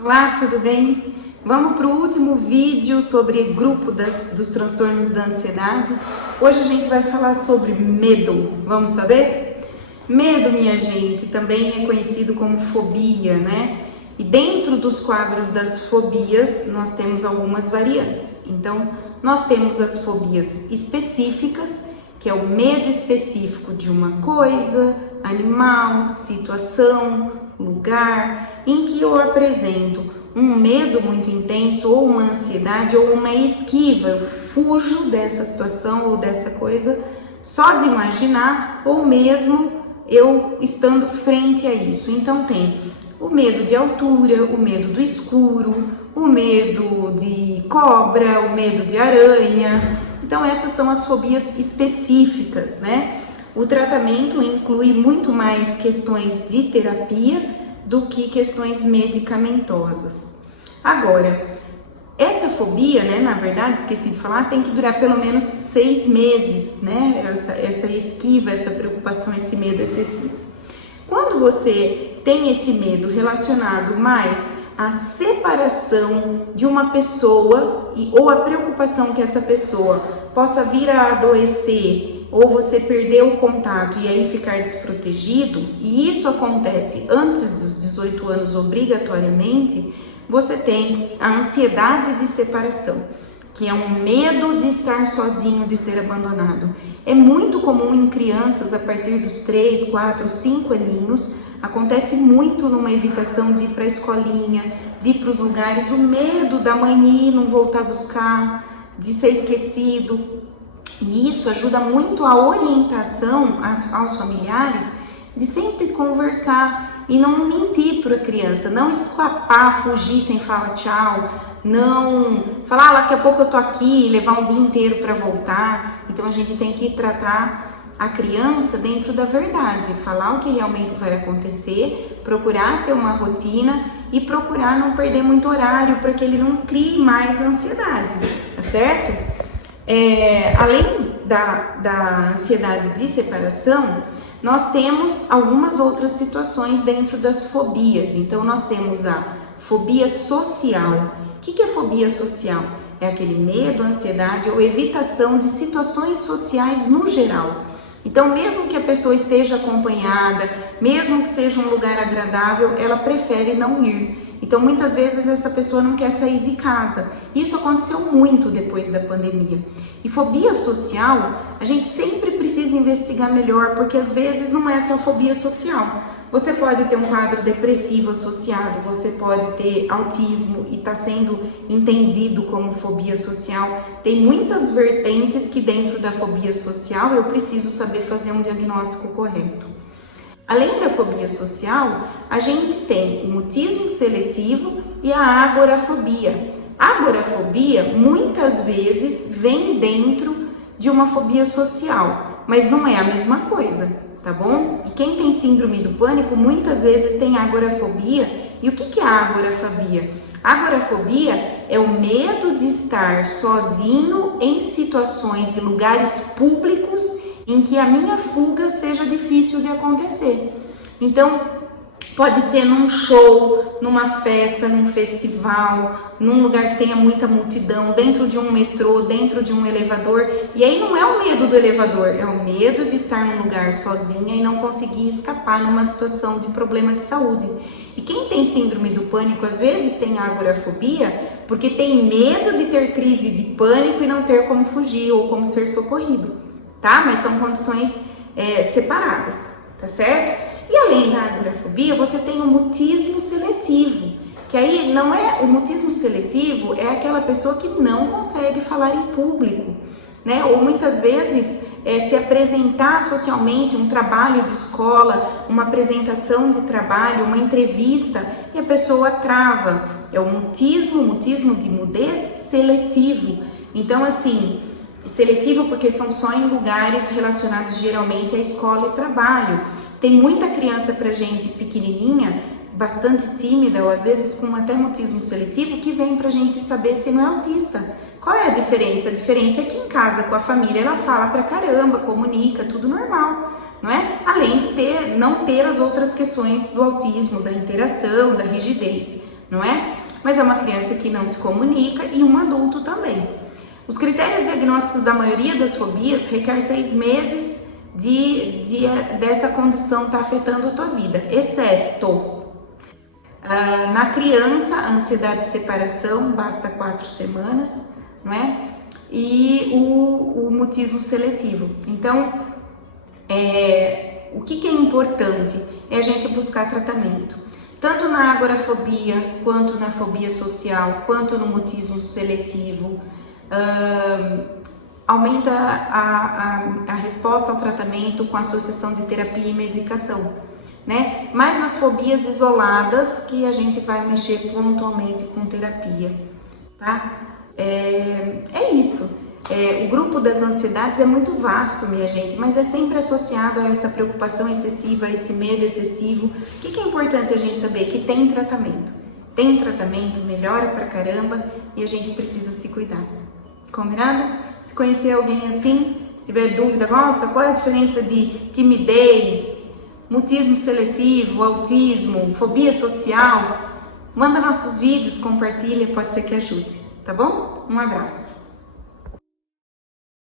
Olá, tudo bem? Vamos para o último vídeo sobre grupo dos transtornos da ansiedade. Hoje a gente vai falar sobre medo. Vamos saber? Medo, minha gente, também é conhecido como fobia, né? E dentro dos quadros das fobias, nós temos algumas variantes. Então, nós temos as fobias específicas, que é o medo específico de uma coisa, animal, situação, lugar, em que eu apresento um medo muito intenso, ou uma ansiedade, ou uma esquiva. Eu fujo dessa situação ou dessa coisa só de imaginar, ou mesmo eu estando frente a isso. Então tem o medo de altura, o medo do escuro, o medo de cobra, o medo de aranha. Então essas são as fobias específicas, né? O tratamento inclui muito mais questões de terapia do que questões medicamentosas. Agora, essa fobia, né, na verdade, esqueci de falar, tem que durar pelo menos 6 meses, né? Essa esquiva, essa preocupação, esse medo excessivo. Quando você tem esse medo relacionado mais à separação de uma pessoa ou a preocupação que essa pessoa possa vir a adoecer ou você perder o contato e aí ficar desprotegido, e isso acontece antes dos 18 anos obrigatoriamente, você tem a ansiedade de separação, que é um medo de estar sozinho, de ser abandonado. É muito comum em crianças a partir dos 3, 4, 5 aninhos, acontece muito numa evitação de ir para a escolinha, de ir para os lugares, o medo da mãe ir, não voltar a buscar, de ser esquecido. E isso ajuda muito a orientação aos familiares de sempre conversar e não mentir para a criança, não escapar, fugir sem falar tchau, não falar daqui a pouco eu tô aqui, levar um dia inteiro para voltar. Então a gente tem que tratar a criança dentro da verdade, falar o que realmente vai acontecer, procurar ter uma rotina e procurar não perder muito horário para que ele não crie mais ansiedade, tá certo? Além da ansiedade de separação, nós temos algumas outras situações dentro das fobias. Então, nós temos a fobia social. O que é fobia social? É aquele medo, ansiedade ou evitação de situações sociais no geral. Então, mesmo que a pessoa esteja acompanhada, mesmo que seja um lugar agradável, ela prefere não ir. Então, muitas vezes essa pessoa não quer sair de casa. Isso aconteceu muito depois da pandemia. E fobia social, a gente sempre precisa investigar melhor, porque às vezes não é só fobia social. Você pode ter um quadro depressivo associado, você pode ter autismo e está sendo entendido como fobia social. Tem muitas vertentes que dentro da fobia social eu preciso saber fazer um diagnóstico correto. Além da fobia social, a gente tem o mutismo seletivo e a agorafobia. A agorafobia muitas vezes vem dentro de uma fobia social, mas não é a mesma coisa, tá bom? E quem tem síndrome do pânico muitas vezes tem agorafobia. E o que é a agorafobia? A agorafobia é o medo de estar sozinho em situações e lugares públicos em que a minha fuga seja difícil de acontecer. Então, pode ser num show, numa festa, num festival, num lugar que tenha muita multidão, dentro de um metrô, dentro de um elevador. E aí não é o medo do elevador, é o medo de estar num lugar sozinha e não conseguir escapar numa situação de problema de saúde. E quem tem síndrome do pânico, às vezes tem agorafobia, porque tem medo de ter crise de pânico e não ter como fugir ou como ser socorrido. Tá? Mas são condições separadas, tá certo? E além da agorafobia, você tem o mutismo seletivo, que aí não é, o mutismo seletivo é aquela pessoa que não consegue falar em público, né? Ou muitas vezes se apresentar socialmente, um trabalho de escola, uma apresentação de trabalho, uma entrevista, e a pessoa trava. É o mutismo de mudez seletivo. Então, assim, seletivo porque são só em lugares relacionados geralmente à escola e trabalho. Tem muita criança pra gente pequenininha, bastante tímida ou às vezes com até mutismo seletivo, que vem pra gente saber se não é autista. Qual é a diferença? A diferença é que em casa com a família ela fala pra caramba, comunica, tudo normal, não é? Além de não ter as outras questões do autismo, da interação, da rigidez. não é? Mas é uma criança que não se comunica e um adulto também. Os critérios diagnósticos da maioria das fobias requer 6 meses dessa condição estar afetando a tua vida, exceto na criança, a ansiedade de separação, basta 4 semanas, não é? E o mutismo seletivo. Então, o que é importante é a gente buscar tratamento. Tanto na agorafobia, quanto na fobia social, quanto no mutismo seletivo. Aumenta a resposta ao tratamento com associação de terapia e medicação, né? Mas nas fobias isoladas que a gente vai mexer pontualmente com terapia, tá? É isso. O grupo das ansiedades é muito vasto, minha gente, mas é sempre associado a essa preocupação excessiva, a esse medo excessivo. O que é importante a gente saber? Que tem tratamento. Tem tratamento, melhora pra caramba e a gente precisa se cuidar. Combinado? Se conhecer alguém assim, se tiver dúvida, nossa, qual é a diferença de timidez, mutismo seletivo, autismo, fobia social, manda nossos vídeos, compartilha, pode ser que ajude, tá bom? Um abraço!